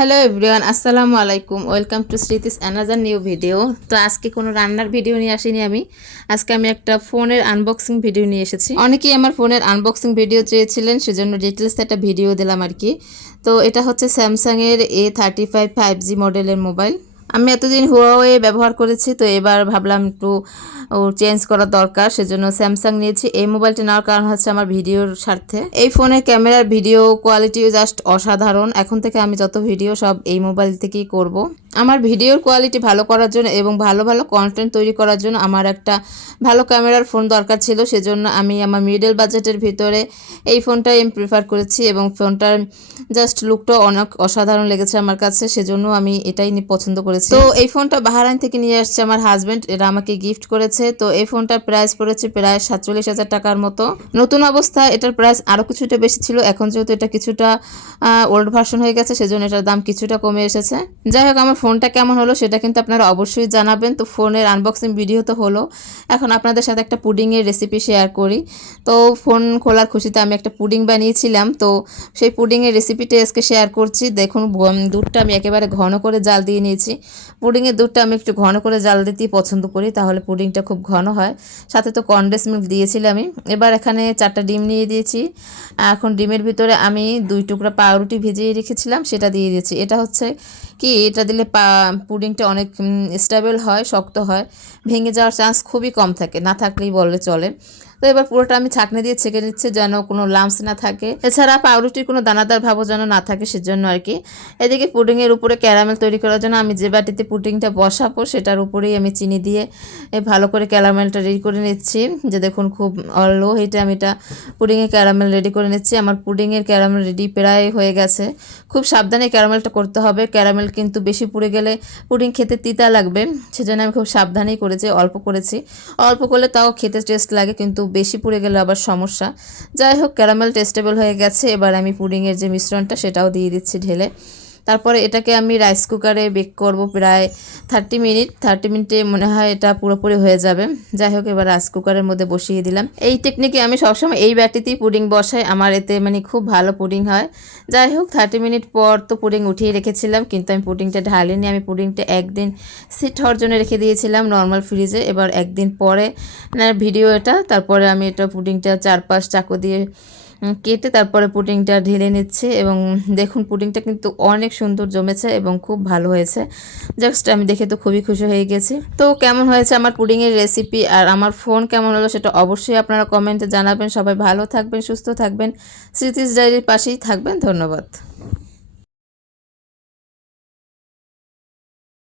Hello everyone, আসসালামু আলাইকুম। Welcome to Smriti's another new video. তো আজকে কোনো রান্নার ভিডিও নিয়ে আসিনি আমি। আজকে আমি একটা ফোনের আনবক্সিং ভিডিও নিয়ে এসেছি। অনেকেই আমার ফোনের আনবক্সিং ভিডিও চেয়েছিলেন, সেজন্য ডিটেলস একটা ভিডিও দিলাম আর কি। তো এটা হচ্ছে স্যামসাংয়ের A35 5G মডেলের মোবাইল। আমি এতদিন হুয়াওয়ে ব্যবহার করেছি, তো এবার ভাবলাম একটু চেঞ্জ করা দরকার, সেজন্য স্যামসাং নিয়েছি। এই মোবাইলটি নেওয়ার কারণ হচ্ছে আমার ভিডিওর স্বার্থে। এই ফোনের ক্যামেরার ভিডিও কোয়ালিটিও জাস্ট অসাধারণ। এখন থেকে আমি যত ভিডিও সব এই মোবাইল থেকেই করব। আমার ভিডিওর কোয়ালিটি ভালো করার জন্য এবং ভালো ভালো কন্টেন্ট তৈরি করার জন্য আমার একটা ভালো ক্যামেরার ফোন দরকার ছিল, সেজন্য আমি আমার মিডল বাজেটের ভিতরে এই ফোনটাই আমি প্রিফার করেছি এবং ফোনটার জাস্ট লুকটা অনেক অসাধারণ লেগেছে আমার কাছে, সেজন্য আমি এটাই পছন্দ করেছি। তো এই ফোনটা বাহরাইন থেকে নিয়ে আসছে আমার হাজব্যান্ড, এরা আমাকে গিফট করেছে। তো এই ফোনটার প্রাইস পড়েছে প্রায় 47,000 টাকার মতো। নতুন অবস্থায় এটার প্রাইস আরও কিছুটা বেশি ছিল, এখন যেহেতু এটা কিছুটা ওল্ড ভার্সন হয়ে গেছে, সেজন্য এটার দাম কিছুটা কমে এসেছে। যাই হোক, আমার ফোনটা কেমন হলো সেটা কিন্তু আপনারা অবশ্যই জানাবেন। তো ফোনের আনবক্সিং ভিডিও তো হলো, এখন আপনাদের সাথে একটা পুডিংয়ের রেসিপি শেয়ার করি। তো ফোন খোলার খুশিতে আমি একটা পুডিং বানিয়েছিলাম, তো সেই পুডিংয়ের রেসিপিটা আজকে শেয়ার করছি। দেখুন, দুধটা আমি একেবারে ঘন করে জাল দিয়ে নিয়েছি। পুডিংয়ের দুধটা আমি একটু ঘন করে জাল দিতেই পছন্দ করি, তাহলে পুডিংটা খুব ঘন হয়। সাথে তো কনডেন্স মিল্ক দিয়েছিলাম আমি। এবার এখানে 4টা ডিম নিয়ে দিয়েছি। এখন ডিমের ভিতরে আমি 2 টুকরা পাউরুটি ভিজিয়ে রেখেছিলাম, সেটা দিয়ে দিয়েছি। এটা হচ্ছে কি, এটা দিলে পুডিংটা অনেক স্টেবল হয়, শক্ত হয়, ভেঙে যাওয়ার চান্স খুবই কম থাকে, না থাকলেই বললে চলে। তো এবার পুরোটা আমি ছাঁকনি দিয়ে ছেঁকে নিচ্ছি যেন কোনো লাম্পস না থাকে, এছাড়া পাউরুটির কোনো দানাদার ভাবও যেন না থাকে, সেজন্য আর কি। এদিকে পুডিংয়ের উপরে ক্যারামেল তৈরি করার জন্য আমি যে বাটিতে পুডিংটা বসাবো সেটার উপরেই আমি চিনি দিয়ে ভালো করে ক্যারামেলটা রেডি করে নিচ্ছি। যে দেখুন, খুব লো হিটে আমি এটা পুডিংয়ের ক্যারামেল রেডি করে নিচ্ছি। আমার পুডিংয়ের ক্যারামেল রেডি প্রায় হয়ে গেছে। খুব সাবধানে ক্যারামেলটা করতে হবে, ক্যারামেল কিন্তু বেশি পুড়ে গেলে পুডিং খেতে তিতা লাগবে, সেজন্য আমি খুব সাবধানেই করেছি, অল্প করেছি। অল্প করলে তাও খেতে টেস্ট লাগে, কিন্তু বেশি পুড়ে গেলে আবার সমস্যা। যাই হোক, ক্যারামেল টেস্টেবল হয়ে গেছে। এবার আমি পুডিংয়ের যে মিশ্রণটা সেটাও দিয়ে দিচ্ছি ঢেলে। তারপরে এটাকে আমি রাইস কুকারে বেক করব প্রায় 30 মিনিট। 30 মিনিটে মনে হয় এটা পুরোপুরি হয়ে যাবে। যাই হোক, এবার রাইস কুকারের মধ্যে বসিয়ে দিলাম। এই টেকনিকে আমি সবসময় এই ব্যাটিতেই পুডিং বসাই, আমার এতে খুব ভালো পুডিং হয়। যাই হোক, 30 মিনিট পর তো পুডিং উঠিয়ে রেখেছিলাম, কিন্তু আমি পুডিংটা ঢালিনি। আমি পুডিংটা একদিন সেট হওয়ার জন্য রেখে দিয়েছিলাম নর্মাল ফ্রিজে। এবার একদিন পরে ভিডিও এটা, তারপরে আমি এটা পুডিংটা 4-5 চাকু দিয়ে কেটে তারপরে পুডিংটা ঢেলে নিচ্ছি। এবং দেখুন, পুডিংটা কিন্তু অনেক সুন্দর জমেছে এবং খুব ভালো হয়েছে। জাস্ট আমি দেখে তো খুবই খুশি হয়ে গেছি। তো কেমন হয়েছে আমার পুডিংয়ের রেসিপি আর আমার ফোন কেমন হলো সেটা অবশ্যই আপনারা কমেন্টে জানাবেন। সবাই ভালো থাকবেন, সুস্থ থাকবেন, স্মৃতিস ডায়েরির পাশেই থাকবেন। ধন্যবাদ।